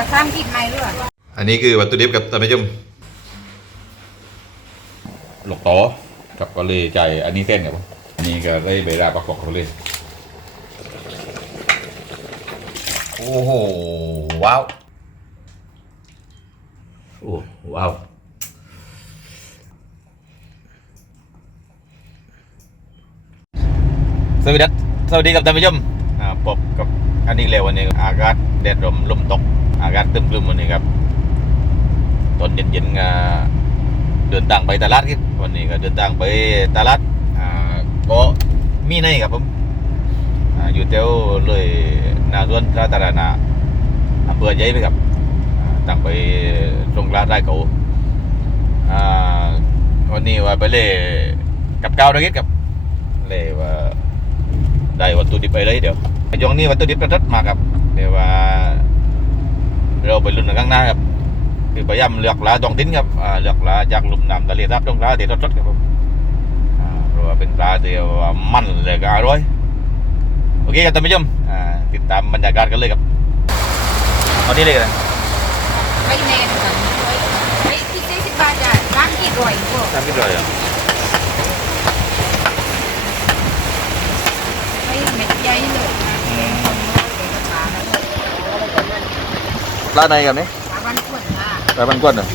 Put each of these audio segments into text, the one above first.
จะสร้างกิจใหม่หรือเปล่าอันนี้คือวัตถุดิบกับท่านผู้ชมหลกโตกับก็เลยใจอันนี้เส้นครับผมอันนี้ก็ได้เวลาประกอบเขาเลย โอ้โห ว้าว โอ้ว้าวสวัสดีครับสวัสดีครับท่านผู้ชมอ่าพบกับอันนี้เร็ววันนี้อากาศแดดลมลมตก อากาศตึมๆวันนี้ครับตอนเย็นๆก็เดินทางไปตลาดครับวันนี้ก็เดินทางไปตลาดอ่าก็มีในครับผมอ่าอยู่แถวเลยนาสวนสาธารณะอำเภอใหญ่ไปครับอ่างไปตรงร้านได้เขาอ่าวันนี้ว่าไปเล่กับเก้าวนะคิดกับเล่ว่าได้วัตถุดิบไปเลยเดี๋ยวช่วงนี้วัตถุดิบกระทัดมาครับเดี๋ยวว่า เราไปลุ้นกันข้างหน้าครับคือพยายามเลือกปลาตองติ้นครับอ่าเลือกปลาจากหลุมน้ำทะเลทับตรงปลาที่สดครับผมอ่าเพราะว่าเป็นปลาที่ว่ามันเลยก็อร่อยโอเคครับท่านผู้ชมอ่าติดตามบรรยากาศกันเลยครับเอานี่เลยกันะไม่แน่นกันไม่คิดได้สิบบาทจ้ะร้านกิจรวยพวกทำกินเลยอะไม่เม็ดใหญ่ เลยนะปลาในกับนี่ปลาบ้านขวนค่ะปลาบันกวนอะ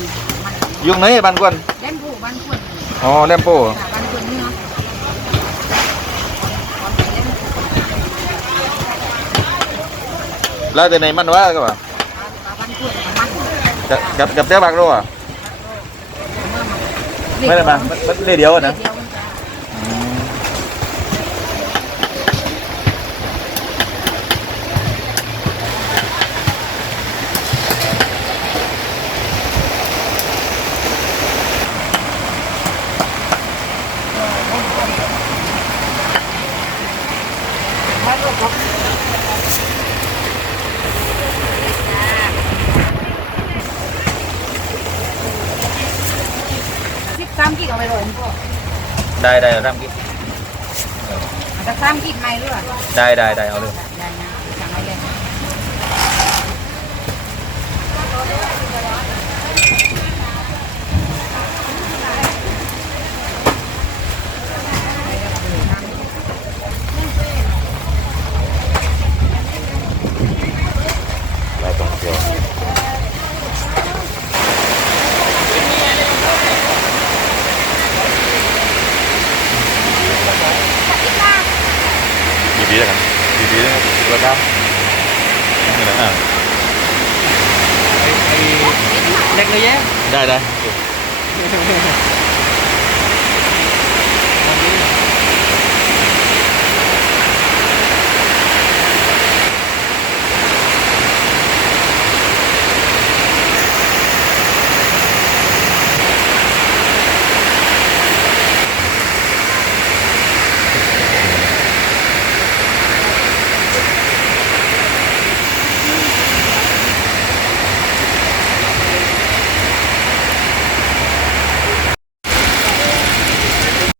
ยุงไหนบันกวนเล่นผู้บ้านขวนอ๋อแลมโป้ค่ะบ้านขวนนี่เนาะปลาแต่ในมันวะก็ว่าปลาบ้านขวนมันกับกับกับเจ้าบักโรอะไม่ได้มามันมันเดียวอะนะเดียวมันจ้ะ สิบสามกิจเอาไปเลยพวก ได้ได้เอาทำกิน จะสร้างกิจใหม่หรือเปล่า ได้ได้ได้เอาเลย ได้นะสั่งอะไรเลย ได้ตรงเดียว ดีดีแล้วกันดีดีแล้วแล้วครับนี่แหละอะ เล็กเลยแย่ ได้ได้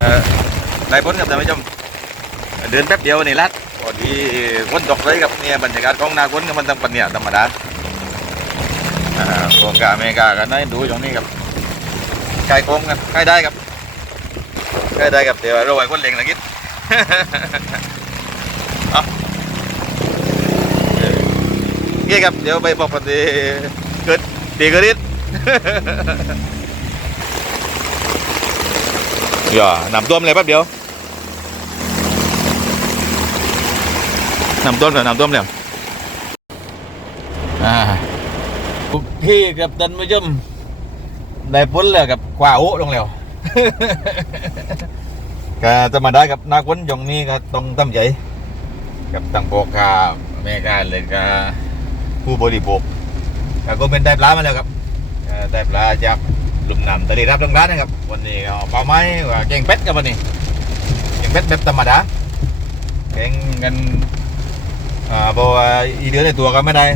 เออได้ พ้นกับท่านผู้ชมเดินแป๊บเดียวนี่ลัดพอดีคนตกเลยกับเนี่ยบรรยากาศของนาคนก็มันต้องเป็นเนี่ยธรรมดาโครงการอเมริกากันนะดูตรงนี้ครับใกล้โค้งกันใกล้ได้ครับใกล้ได้ครับเดี๋ยวเราไว้คนเล็งนะคิดเอาเออเกี่ยครับเดี๋ยวไปบอกกันดีเกิดดีกิดนิดอย่านำท่วมเลยแป๊บเดียว น้ำท่วมเลยน้ำท่วมเลยอ่าพี่กับท่านผู้ชมได้พ้นเลยกับกว่าโอ้ลงแล้วก็จะมาได้กับนักวนยงนี้ก็ต้องตั้งใจกับตั้งโปกาแม่กาเลยก็ผู้บริโภคก็เป็นได้ปลามาแล้วครับได้ปลาจากลุมน้ำทะเลรับตรงร้านนะครับ วันนี้เอาปลาไม้ว่าแกงเป็ดกับวันนี้แกงเป็ดแบบธรรมดาแกงกัน อ่าบอกว่าอีเดือนในตัวก็ไม่ได้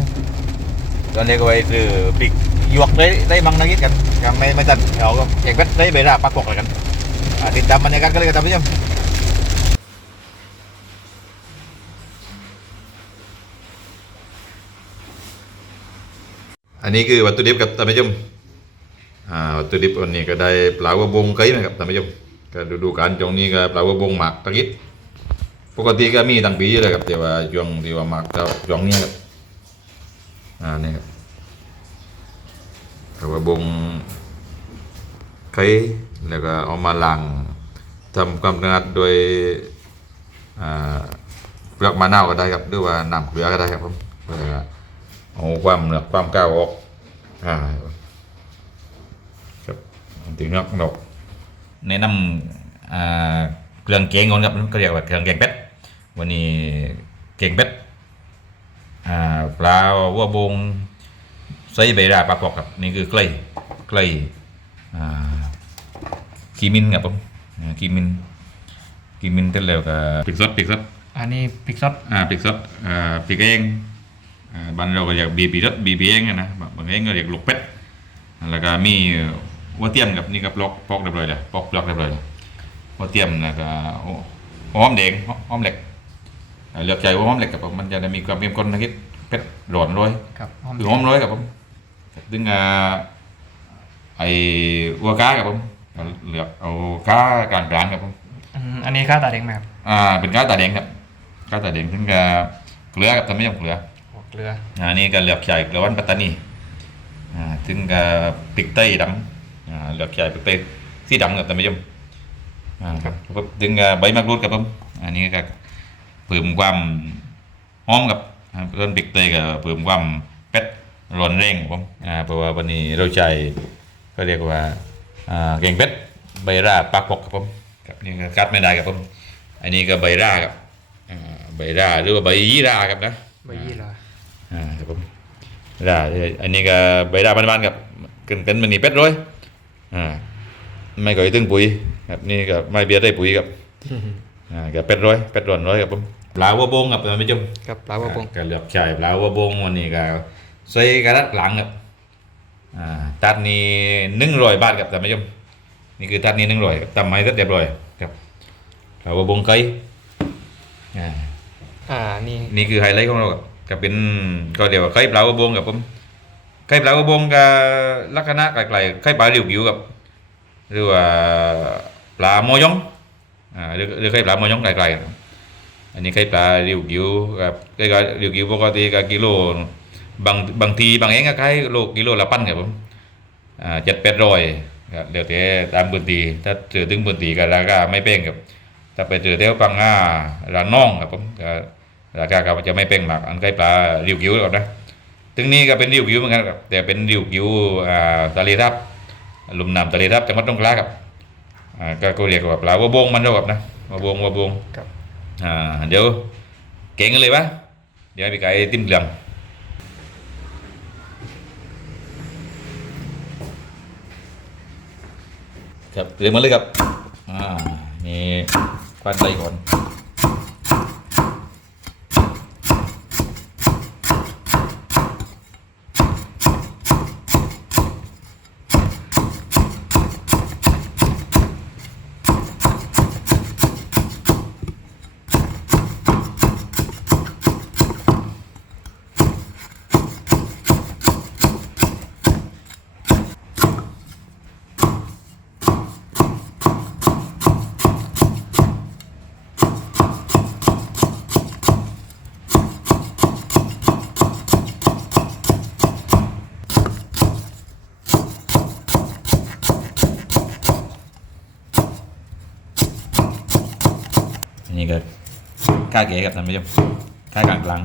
ตอนนี้ก็ไปซื้อปิกหยวกได้ได้มังนักยิดกันก็ไม่ไม่ตัดเอาก็แกเป็ดได้เบลาปักปกอะไรกันอ่าติดตามบรรยากาศกันเลยครับท่านผู้ชมอันนี้คือวัตถุดิบกับท่านผู้ชมอ่าวัตถุดิบวันนี้ก็ได้ปลาวัวบงไก่นะครับท่านผู้ชมก็ดูดูการจงนี้ก็ปลาวัวบงหมักตะกี้ ปกติก็มีตั้งปีอยู่เลยครับแต่ว่าช่วงที่ว่ามักก็ช่วงนี้ครับอ่านี่ครับปลาวัวบงไก่แล้วก็เอามาล้างทำความสะอาดโดยเปลือกมะนาวก็ได้ครับหรือว่าน้ำเกลือก็ได้ครับผมเพื่อเอาความเหนือความก้าวออกอ่าครับถึงนอกนอกแนะนำเครื่องแกงก่อนครับก็เรียกว่าเครื่องแกงเป็ด วันนี้แกงเป็ดอ่าปลาวัวบงใส่ใบราปลากรอกครับนี่คือไกล้ไกล้อ่ากีมินครับผมอ่ากีมินกีมินเสร็จแล้วก็ปิกซดปิกซดอันนี้พริกซดอ่าพริกสดอ่าพริกเองอ่าบ้านเราก็เรียกบีบีรสบีบีเองอะนะบางเองก็เรียกลูกเป็ดแล้วก็มีหัวเทียมกับนี่กับลอกปอกเรียบร้อยแล้วปอกลอกเรียบร้อยแล้วหัวเทียมแล้วก็หอมแดงหอมเหล็กอ่า เลือกใจว่าหอมเหล็กกับผมมันจะได้มีความเข้มข้นนะคิดเป็ดร้อนร้อยครับหอมคือหอมร้อยกับผมดึงอ่าไอ้หัวก้ากับผมเลือกเอาก้ากลางๆกับผมอืมอันนี้ข้าวตาแดงไหมครับอ่าเป็นก้าตาแดงครับก้าตาแดงถึงกับเกลือกับทำไม่ยอมเกลือหัวเกลืออ่านี่ก็เหลือกใหญ่เกลือวันปัตตานีอ่าถึงกับปิกไต้ดำอ่าเหลือกใหญ่ปิกไต้สีดำกับทำไม่ยอมอ่าครับถึงกับใบมะกรูดครับผมอันนี้ก็ เพิ่มความหอมกับอ่าเพิ่มปิกไต้ก็เพิ่มความเป็ดร้อนแรงครับผมอ่าเพราะว่าวันนี้เราใช้ก็เรียกว่าอ่าแกงเป็ดใบราปากปกครับผมครับนี่ก็กัดไม่ได้ครับผมอันนี้ก็ใบราครับอ่าใบราหรือว่าใบยี่ราครับนะใบยี่หร่าอ่าครับผมได้อันนี้ก็ใบดาบ้านๆกับกันกันมันนี่เป็ดร้อยอ่าไม่ก่อยตึงปุ๋ยครับนี่ก็ไม่เบียร์ได้ปุ๋ยครับอ่ากับเป็ดร้อยเป็ดร้อนร้อยครับผม ปลาวัวบงครับท่านผู้ชมกับปลาวัวบงก็เลือกใช้ปลาวัวบงวันนี้ก็ใส่กระดัดหลังครับอ่าตัดนี้หนึ่งร้อยบาทครับท่านผู้ชมนี่คือตัดนี้หนึ่งร้อยทำให้เรียบร้อยครับปลาวัวบงไก่อ่าอ่านี่นี่คือไฮไลท์ของเราครับก็เป็นก็เดี๋ยวาไข่ปลากระบงกับผมไข่ปลากระบงกับลักษณะไกลๆไข่ปลาเรียวกิวกับหรือว่าปลาโมยองอ่าหรือหรือไข่ปลาโมยองไกลๆครับ อันนี้ไข่ปลารียวกิวกับไข่ปลารียวกิวปกติก็กิโลบางบางทีบางเองก็ขายโลกิโลละพันครับผมอ่าเจ็ดแปดร้อยครับเดี๋ยวแต่ตามพื้นที่ถ้าเจอถึงพื้นที่ก็ราคาไม่แพงครับถ้าไปเจอแถวปังง่าร้านน้องครับผมก็ราคาก็จะไม่เป้งมากอันใกล้ปลาริวกิวครับนะถึงนี้ก็เป็นริวกิวเหมือนกันครับแต่เป็นริวกิวอ่าทะเลทับลุ่มน้ำทะเลทับจังหวัดตรงกลางครับอ่าก็ก็เรียกว่าปลาวัวบงมันเท่ากับนะวัวบงวัวบงครับ อ่าเดี๋ยวเก่งกันเลยปะเดี๋ยวให้พี่ไก่ติ้มเหลืองครับเตรียมมาเลยครับ อ่า นี่ควันไตก่อนนี้ก็ค่าเก๋กับท่านผู้ชมค่ากลางกลาง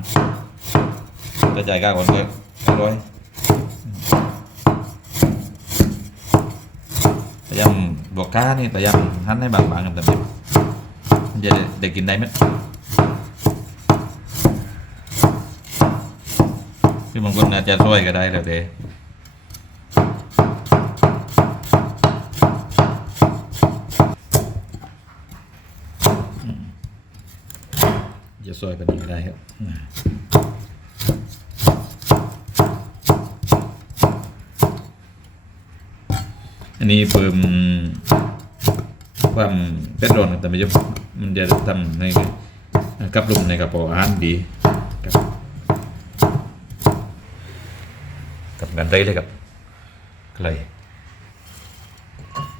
จะจ่ายค่าคนก็ร้อยพยายามบวกค่านี่พยายามหันให้บางๆกับท่านผู้ชมจะได้กินได้ไหมคือบางคนอาจจะช่วยก็ได้แล้วแต่ จะช่วยแบบนี้ก็ได้ครับอันนี้เพิ่มความเป็ดร้อนกับท่านผู้ชมมันจะทำให้กับลมในกระเพาะอาหารดีครับกับดันไตเลยครับไกล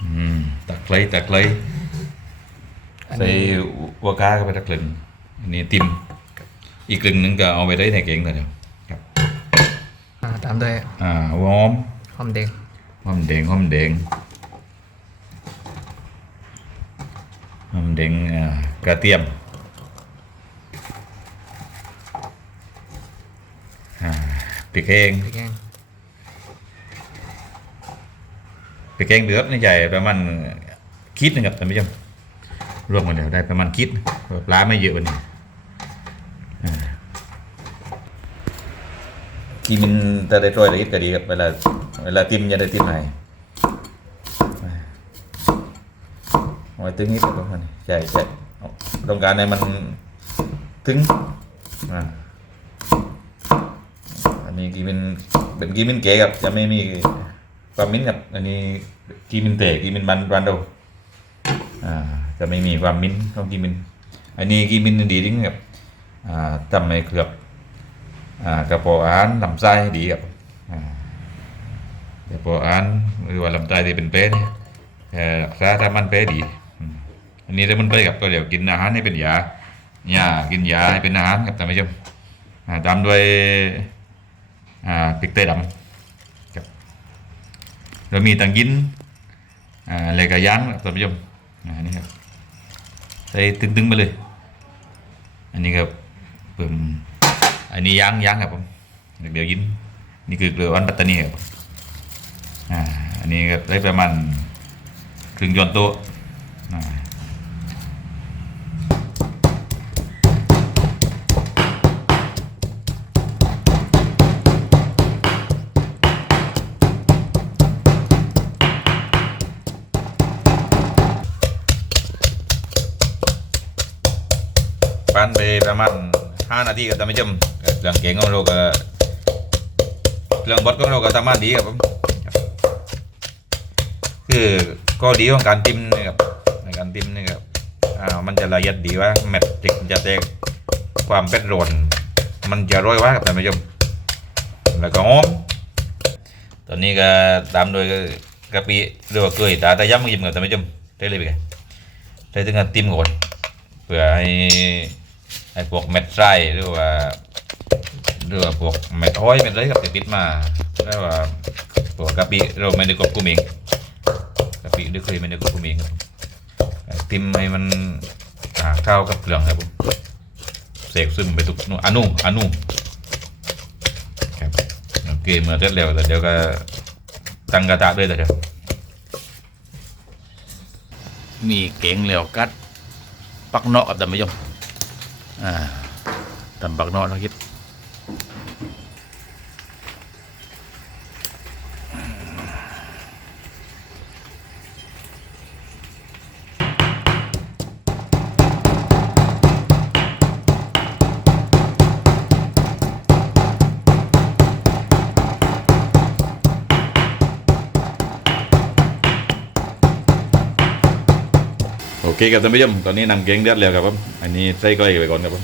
อืมตักไกลตักไกลอันใส่นี้วัวก้าก็ไปตักกลึง อันนี้ติมอีกกลึงนึงก็เอาไปได้ในเก่งเลยเดียวครับอ่าตามด้วยอ่าวอมหอมแดงหอมแดงหอมแดงหอมแดงอ่ากระเทียมอ่าพริกแห้งพริกแห้งพริกแห้งเดือดนี่ใหญ่ประมาณคิดหนึงครับท่านผู้ชมรวมกันเดี๋ยวได้ประมาณคิดหนึ่งปลาไม่เยอะวันนี้อ่า ที่มันจะได้ช่วยอะไรก็ดีครับเวลาเวลาติมจะได้ติมไหนเอาไว้ตึงนิดเดียวประมาณนี้ใช่ใช่เอาต้องการให้มันถึงอ่าอันนี้กีมินเป็นกีมินเก๋ครับจะไม่มีความมิ้นครับอันนี้กีมินเตะกีมินบันบันโดอ่าจะไม่มีความมิ้นของกีมิน อันนี้กีมินดีจริงครับอ่าทำให้เกือบอ่า กระเพาะอาหารลำไส้ดีครับกระเพาะอาหารหรือว่าลำไส้ที่เป็นเป้เนี่ยรักษาถ้ามันเป้ดีอันนี้ถ้ามันเป้กับก็เดี๋ยวกินอาหารให้เป็นยายากินยาให้เป็นอาหารครับท่านผู้ชมตามด้วยพริกไทยดำครับเรามีตังยินอ่าอะไรกระย่างครับท่านผู้ชมอ่านี่ครับใส่ตึงๆไปเลย อันนี้ครับเพิ่ม อันนี้ย่างย่างครับผมเดี๋ยวยินนี่คือเกลือวันปัตตานีครับอ่าอันนี้ก็ได้ประมาณครึ่งจอนโต๊ะอ่า ห้านาทีกับท่านผู้ชมเครื่องเก่งของเราก็เครื่องบดของเราก็ทำมาดีครับผมคือก็ดีของการติมนี่ครับในการติมนี่ครับอ่ามันจะละเอียดดีว่าเม็ดติกจะแตกความเป็ดโรนมันจะร้อยว่าครับท่านผู้ชมแล้วก็หอมตอนนี้ก็ตามโดยกะปิหรือว่าเกลือตาตะย้ำมือยิ้มกับท่านผู้ชมได้เลยไปกันได้ถึงกับติมก่อนเพื่อให้ ไอ้พวกเม็ดไส้หรือว่าหรือว่าพวกเม็ดอ้อยเม็ดอะไรกับติดมาแล้วว่าพวกกะปิเราไม่ได้กบกุมเองกะปิด้วยเคยไม่ได้กบกุมเองครับไอ้ติมให้มันเข้ากับเครื่องครับผมเสกซึมไปทุกนู่นอนุอนุครับโอเคเมื่อเสร็จแล้วแต่เดี๋ยวก็ตั้งกระทะด้วยแต่เดี๋ยวมีเก่งแล้วกัดปักเนาะกับท่านผู้ชม อ่าตำบักนาะเราคิด เคครับท่านผู้ชมตอนนี้นำเก่งเดือดแล้วครับผมอันนี้ใส่ก้อยไปก่อนครับผม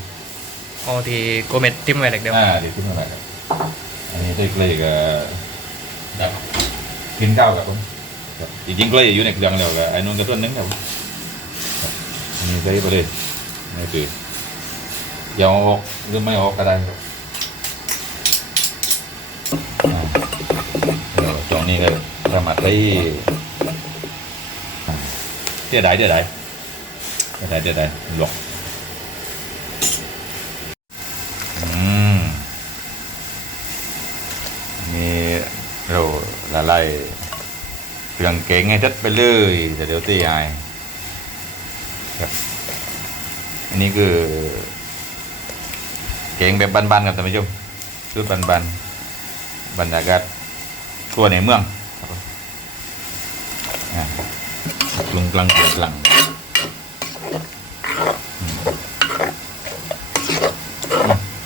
เอาที่โกเม็ดจิ้มไว้เล็กเดียวอ่าเดี๋ยวขึ้นมาใหม่ครับอันนี้ได้เกลือกับดับกินข้าวกับผมครับจริงๆเกลืออยู่ในเครื่องแล้วกับไอ้นุ่นกับต้นนึงครับผมครับอันนี้ใส่ไปเลยนี่คืออยาวออกหรือไม่ออกก็ได้ครับอ่าแล้วตรงนี้ก็สามารถได้อ่าเดี๋ยวได้เดี๋ยวได้ เดี๋ยวได้เดี๋ยวได้หลอกอืมนี่เราละลายเครื่องเก่งให้ทัดไปเลยแต่เดี๋ยวตีไอครับอันนี้คือ เก่งแบบบานๆครับท่านผู้ชมชุดบานๆบรรยากาศทั่วในเมืองครับผมอ่าลุงกลังเกลือกลังอืม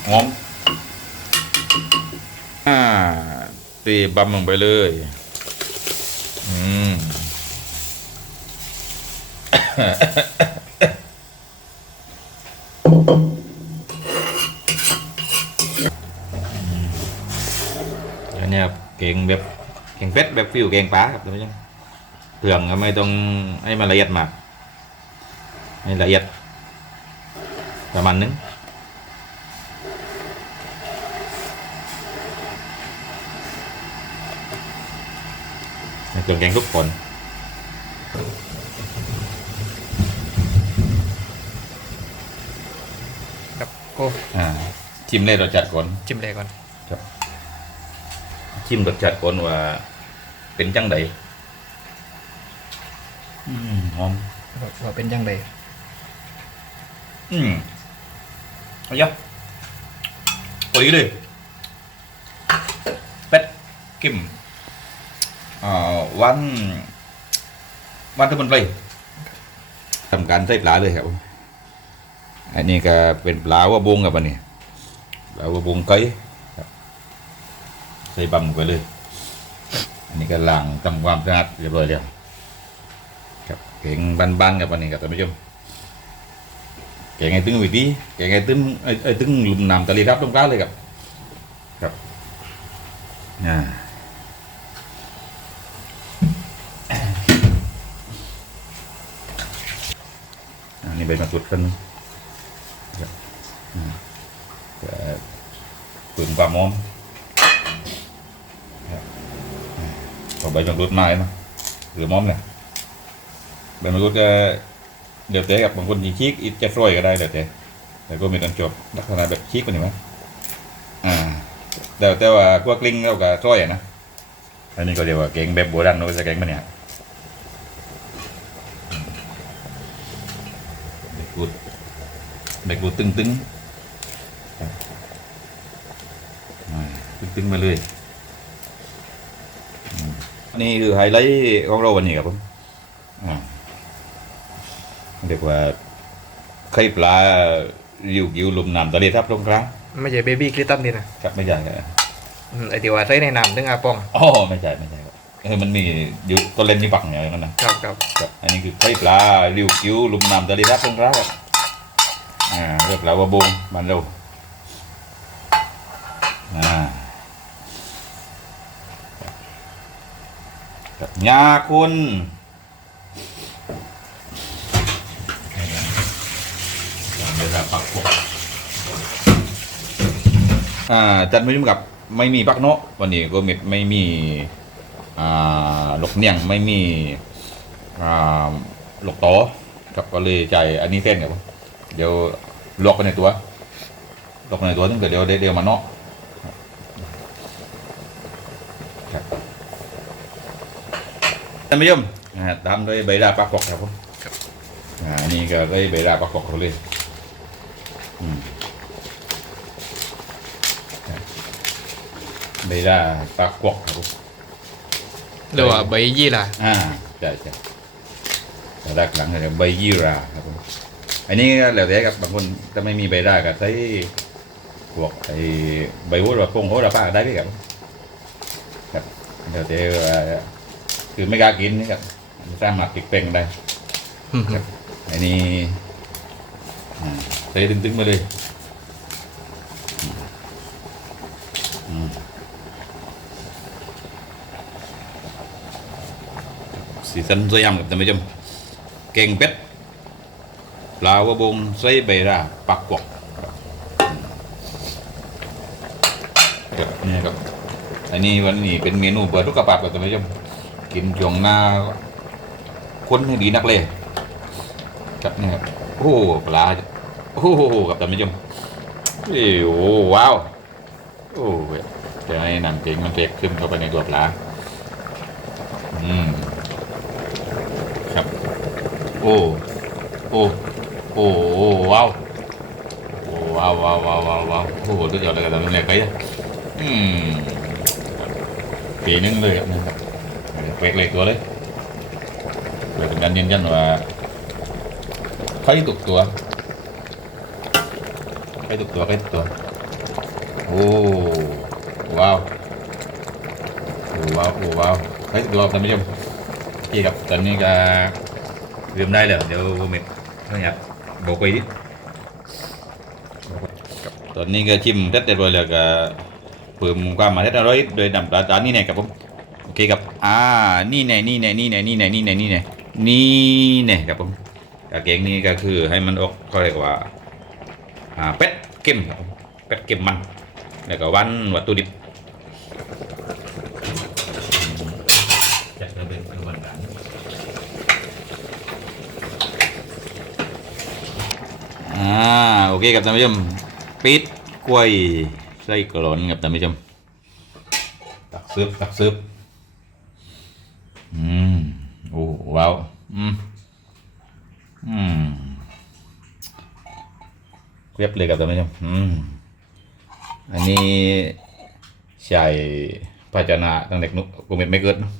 หอม อ่าตี บำลงไปเลย อืมอันเนี้ยครับเก่งแบบเก่งเป็ดแบบฟิวเก่งปลาครับท่านผู้ชมเครื่องก็ไม่ต้องให้มันละเอียดมากให้ละเอียดประมาณนึง ในเครื่องแกงทุกคนครับโก้อ่าชิมเลยรสจัดก่อนจิ้มเลยก่อนชิมรสจัดก่อนว่า เป็นจังไดอืมหอมว่าเป็นยังไงอืมเอาเยอะพอดีเลยเป็ดกิมอ่า วันวันที่มันไปทำการใส่ปลาเลยครับ อันนี้ก็เป็นปลาว่าบงกับอันนี้ปลาว่าบงไก่ครับใส่บำไปเลย อันนี้ก็ล้างทำความสะอาดเรียบร้อยแล้วครับเก่งบ้านๆกับอันนี้ครับท่านผู้ชมแกงไอ้ตึ้งวิธีแกงไอ้ตึ้งไอ้ตึ้งลุมน้ำตะลีรับตรงกลางเลยครับ ครับอ่าอันนี้ ใบมะกรูดกันครับอืมก็ปึงความหอมครับอ่าพอใบมะกรูดมาเนาะหรือหอมเนี่ยใบมะกรูดจะเดี๋ยวแต่กับบางคนยิงชีกอีกจะฟรอยก็ได้เดี๋ยวแต่แต่ก็มีตอนจบลักษณะแบบชีกกว่านี้ไหมอ่าแต่แต่ว่าพวกลิ้งเราก็ฟรอยนะอันนี้ก็เรียกว่าเก่งแบบโบราณเราจะเก่งมันเนี่ยเด็กกูด เด็กกูดตึงตึงอ่าตึงตึงมาเลยอืมอันนี้คือไฮไลท์ของเราวันนี้ครับผมอ่าเรียกว่าไข่ปลาริวกิวลุมน้ำทะเลทับตรงกลางไม่ใช่เบบี้คริสตันนี่นะครับไม่ใช่ครับอืมไอที่ว่าใส่ในน้ำตึงอาปองอ๋อไม่ใช่ไม่ใช่ครับเออมันมีอยู่ตัวเล่นที่ปักอย่างนั้นนะครับครับครับ อันนี้คือไข่ปลาริวกิวลุมน้ำทะเลทับตรงกลางครับ อ่าเรียกปลาว่าบงมันเราอ่ากับยาคุณเดี๋ยวจะปักพวกอ่าจัดไม่ยุ่งกับไม่มีปักโนะวันนี้ก็มีไม่มีอ่าหลกเนียงไม่มีอ่าหลกโตกับก็เลยใจอันนี้เส้นครับ เดี๋ยวลวกไปในตัวลวกไปในตัวตั้งแต่เดี๋ยวเดี๋ยวมาเนาะครับท่านผู้ชมอ่าตามด้วยใบลาปักกอกครับผมอ่าอันนี้ก็ได้ใบลาปักกอกเขาเลยอืมใบลาปลากวกครับผมหรือว่าใบยี่ล่ะอ่าใช่ใช่แต่ด้านหลังเนี่ยใบยี่ราครับผม อันนี้ก็แล้วแต่กับบางคนถ้าไม่มีใบราก็ใช้พวกไอ้ใบโหระพงโหระพาได้ไหมครับครับแล้วแต่ว่าคือไม่กล้ากินนี่ครับสร้างหมักติดเป่งได้อันนี้ใส่ตึงๆมาเลยสีสันสวยงามกับท่านผู้ชมเก่งเป็ด ลาวะบงไส้ใบราปักกวกครับนี่ครับ อันนี้วันนี้เป็นเมนูเปิดทุกกระปับกับท่านผู้ชมกินช่วงหน้าคนให้ดีนักเลยครับนี่ครับโอ้โหปลาโอ้โหกับท่านผู้ชมเอ้ยโอ้ว้าวโอ้เว้ยจะให้น้ำเก่งมันเทขึ้นเข้าไปในตัวปลาอืมครับ โอ้โอ้ โอ้โอ้ว้าวโอ้ว้าวว้าวว้าวว้าวโอ้โหสุดยอดเลยครับตอนนี้ไปอะอืมปีนึงเลยครับนะเป๊กเลยตัวเลยเลยเป็นการยืนยันว่าไข่ตุกตัวไข่ตุกตัวไข่ตุกตัวโอ้ว้าวโอ้ว้าวโอ้ว้าวไข่ตุกตัวท่านผู้ชมที่กับตอนนี้ก็เริ่มได้แล้วเดี๋ยวผมเเขาอยาก บอกไปดิตอนนี้ก็ชิมเสร็จเรียบร้อยแล้วก็เพิ่มความมาได้อร่อยโดยนำปลาจานนี่เนี่ยครับผมโอเคครับอ่านี่เนี่ยนี่เนี่ยนี่เนี่ยนี่เนี่ยนี่เนี่ยนี่เนี่ยนี่เนี่ยครับผมกางเกงนี้ก็คือให้มันออกเขาเรียกว่าอ่าเป็ดเค็มครับเป็ดเค็มมันแล้วก็วันวัตถุดิบจัดเป็นกระบวน อ่าโอเคครับท่านผู้ชมปิดกล้วยไส้กรอนครับท่านผู้ชมตักซึบตักซึบอืมโอ้ว้าวอืมอืมเรียบเลยครับท่านผู้ชมอืมอันนี้ใช่ภาชนะตั้งเด็กนุกกูเม็ดไม่เกิดเนะ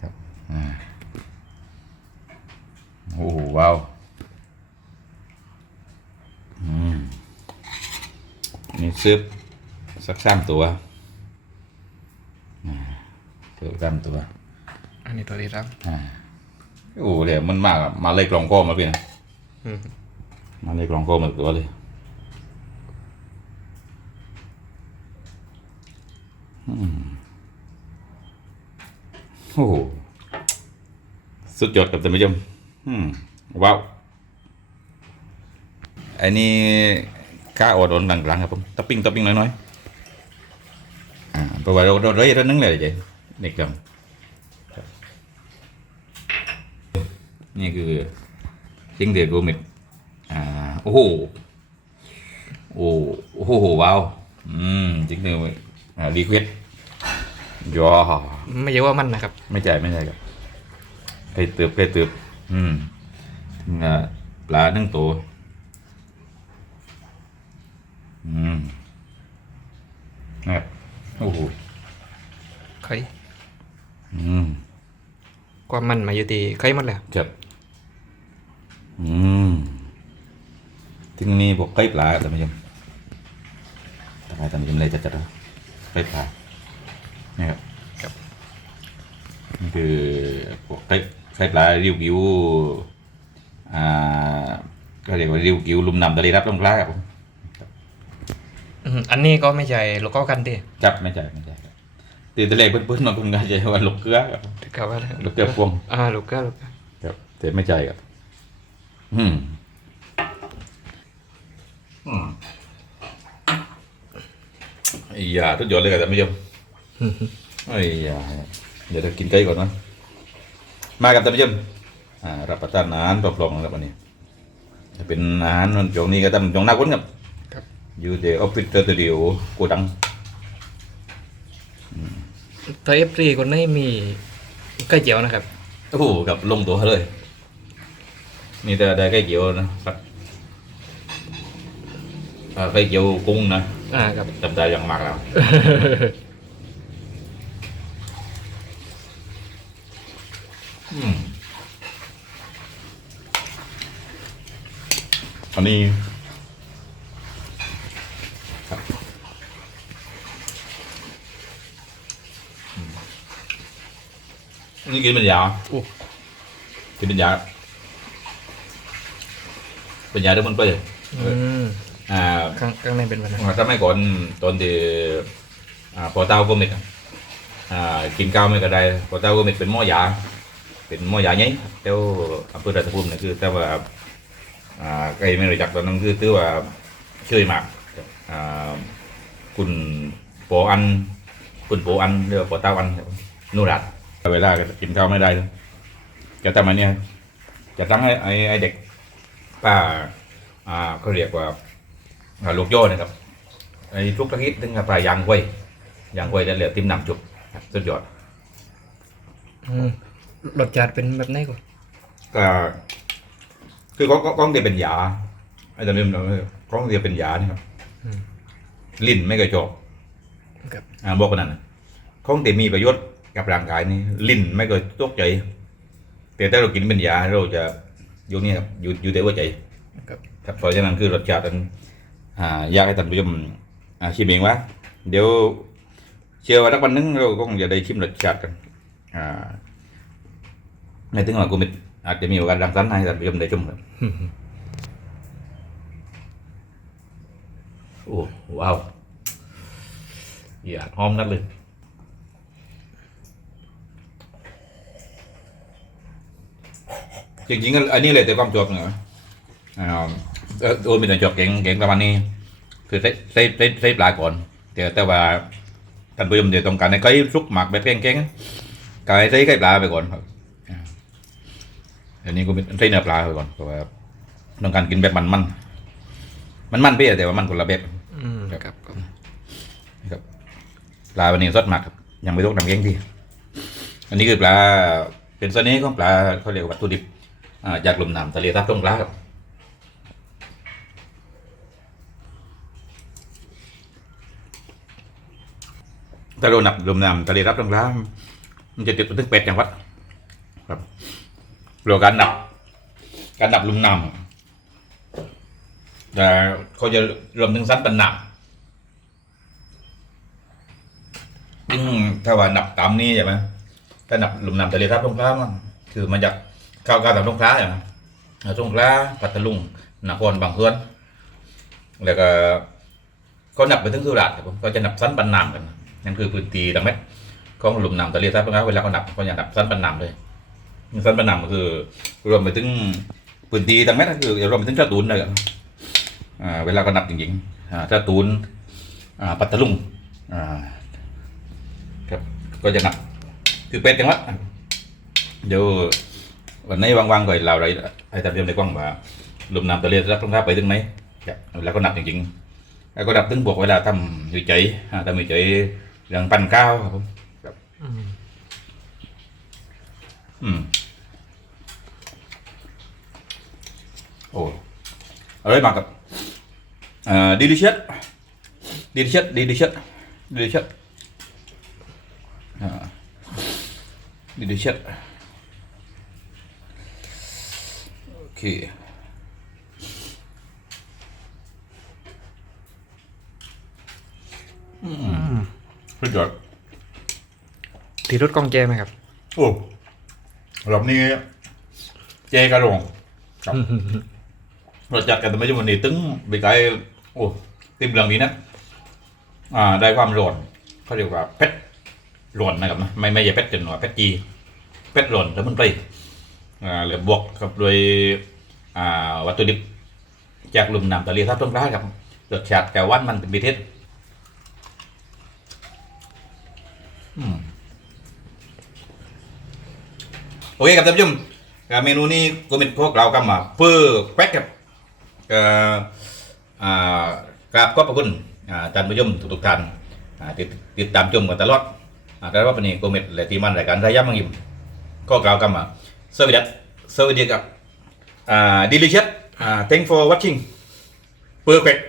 ครับอ่าโอ้ว้าว นี่ซึบสักสามตัวอ่าซึบสามตัว อันนี้ตัวที่รับอ่าโอ้เดี๋ยวมันมากอะมาเลยกล่องโก้มาพี่นะอืมมาเลยกล่องโก้มาตัวเลยอืมโอ้โหสุดยอดกับท่านผู้ชมอืมว้าวไอ้นี่ข้าอดอนหลังๆครับผมตับปิ้งตับปิ้งน้อยๆอ่าเพราะว่าเราเราเรยระนึงเลยเจ๊นี่ครับนี่คือจิ้งเดือดโกมิดอ่าโอ้โหโอ้โอ้โหว้าวอืมจิ้งเดือดอ่ารีเควสยอไม่ใช่ว่ามันนะครับ ไม่ใช่ไม่ใช่ครับไก่เติบไก่เติบอืมอ่าปลาหนึ่งตัว อืมนะครับโอ้โหไข่อืมความมันมาอยู่ที่ไข่หมดแล้วครับอืมที่นี่พวกไก่ปลาท่านผู้ชมตายท่านผู้ชมเลยจัดจัดแล้วไก่ปลานี่ครับครับนี่คือพวกไก่ไก่ปลาริวกิวอ่าก็เรียกว่าริวกิวลุมนำทะเลรับลงกล้าครับผม อืมอันนี้ก็ไม่ใช่ลูกก็กันดิจับไม่ใช่ไม่ใช่ครับตีทะเลเพื่อนๆมาคุณกันใจว่าลูกเกลือครับครับว่าลูกเกลือพวงอ่าลูกเกลือลูกเกลือครับแต่ไม่ใช่ครับ อืมอืมไอ้ยาทุกหยดเลยครับท่านผู้ชมไอ้ยาเดี๋ยวเรากินไก่ก่อนนะมากับท่านผู้ชมอ่ารับประทานอาหารปลอมๆนะครับวันนี้จะเป็นอาหารวันช่วงนี้ก็ทำช่วงหน้าคนครับครับ อยู่ที่ออฟฟิศสตูดิโอโกดังตัวเอฟซีคนนี้มีไข่เจียวนะครับ โอ้โหกับลงตัวเลย นี่แต่ได้ไก่เกียวนะครับอ่าไก่เกียวกุ้งนะอ่าครับจำได้อย่างมากแล้วอืมอันนี้ครับอืม นี่กินเป็นยาโอ้กินเป็นยาเป็นยาที่มันไปอืมอ่าข้างข้างในเป็นแบบนั้นสมัยก่อนตอนที่อ่าพอเต้าก็มิดอ่ากินข้าวไม่ก็ได้พอเต้าก็มิดเป็นหม้อยา เป็นหม้อยาใหญ่เจ้าอำเภอราชภูมิเนี่ยคือแต่ว่าอ่าใครไม่รู้จักตอนนั้นคือถือว่าช่วยมากอ่าคุณโปอัน คุณโปอันเรียกว่าโปเต้าอันนูรัด เวลาก็กินข้าวไม่ได้เลยจะทำอันเนี้ยจะตั้งให้ไอ้ไอ้เด็กป้าอ่าเขาเรียกว่าอ่าลูกโย่นะครับไอ้ทุกตะฮิตถึงกับปลายยางไว้ยางไว้จะเหลือติมหนำจุกครับสุดยอดอืมรสชาติเป็นแบบไหนก่อนก็คือก้องก้องเดียเป็นยาไอ้ตอนนี้เราก้องเดียเป็นยานี่ครับลิ้นไม่กระจอกครับอ่าบอกกันนั่นนะก้องเดียมีประโยชน์ กับร่างกายนี่ลิ้นไม่กระตกใจ แต่ถ้าเรากินเป็นยาเราจะอยู่นี่ครับอยู่อยู่แต่หัวใจครับครับเพราะฉะนั้นคือรสชาติมันอ่ายากให้ท่านผู้ชมชิมเองว่า เดี๋ยวเชื่อว่าสักวันหนึงเราก็คงจะได้ชิมรสชาติกันอ่าในถึงว่ากูมิดอาจจะมีโอกาสรังสรรค์ให้ท่านผู้ชมได้ชมครับโอ้ว้าว อย่าหอมนัดเลย จริงๆอันนี้เลยแต่ความจบเหรออ่าเออโอ้ยมีแต่จบเก่งเก่งประมาณนี้ คือใส่ใส่ใส่ใส่ปลาก่อนแต่แต่ว่าท่านผู้ชมเดี๋ยวต้องการให้ไก่สุกหมักแบบเก่งๆกายใส่ไก่ปลาไปก่อนครับอ่าอันนี้ก็เป็นใส่เนื้อปลาไปก่อนเพราะว่าต้องการกินแบบมันมันมันมันๆไปอะแต่ว่ามันคนละแบบอืมครับครับครับปลาวันนี้สดมากครับยังไม่ต้องทำเองทีอันนี้คือปลาเป็นเสน่ห์ของปลาเขาเรียกว่าวัตถุดิบอ่า จากลมน้ำทะเลทับตรงปลาครับถ้าเรานับลมน้ำทะเลทับตรงปลามันจะติดไปถึงเป็ดจังหวัดครับเราการนับ การนับลมน้ำแต่เขาจะรวมถึงสั้นปันหนักถ้าว่านับตามนี้ใช่ไหมถ้านับลุมน้ำทะเลทับสงขลามันคือมันจาก เข้าวก้าวตามสงขลาใช่ไหมอ่าสงขลาพัทลุงนครบางเขื่อนแล้วก็ก็นับไปถึงสุราษฎร์ครับผมก็จะนับสั้นปันน้ำกันนั่นคือพื้นที่ต่างเม็ดของหลุมน้ำทะเลทับสงขลาเวลาเขานับเขาจะนับสั้นปันน้ำเลยสั้นปันน้ำก็คือ รวมไปถึงพื้นที่ต่างเม็ดก็คือรวมไปถึงเจ้าตูนเลยครับอ่าเวลาก็นับจริงๆอ่าเจ้าตูนอ่าพัทลุงอ่าครับก็จะนักคือเป็ดจังหวัดเดี๋ยว วันนี้ว่างๆก่อนเราอะไรให้ท่านผู้ชมได้กว้างว่าลมน้ำทะเลรักต้องรับไปถึงไหนครับแล้วก็หนักจริงๆแล้วก็ดับถึงบวกเวลาทำวิจัยอ่าทำวิจัยเรื่องปั่นข้าวครับผมครับอืมอืมโอ้อร่อยมากครับอ่า delicious delicious delicious delicious อ่า delicious โอ เคอืมสุดยอดตีรถกองแจไหมครับ โอ้รอบนี้เจกระลงครับเราจัดกันแต่ไม่ใช่วันนี้ตึ้งไปไกลโอ้ติมเรื่องนี้นะอ่า ได้ความร้อนเขาเรียกว่าเพชรร้อนนะครับนะไม่ไม่ใช่เพชรจนหน่อยเพชรจีเพชรร้อนแล้วมันไปอ่าเหลือบวกกับโดยอ่า วัตถุดิบจากลุ่มน้ำทะเลทับตรงกลางครับรสชาติแกหวานมันเป็นพิเศษโอเคครับท่านผู้ชมอ่าเมนูนี้ก็เป็นพวกเราก็มาเพื่อแป๊กครับกราบขอบพระคุณอ่าท่านผู้ชมทุกๆท่านติดติดตามชมกันตลอดแต่ว่าวันนี้โกเม็ดและทีมงานรายการรายย่ำมังยิมก็กล่าวคำว่าสวัสดีครับสวัสดีครับ อ่า delicious อ่า thank for watching perfect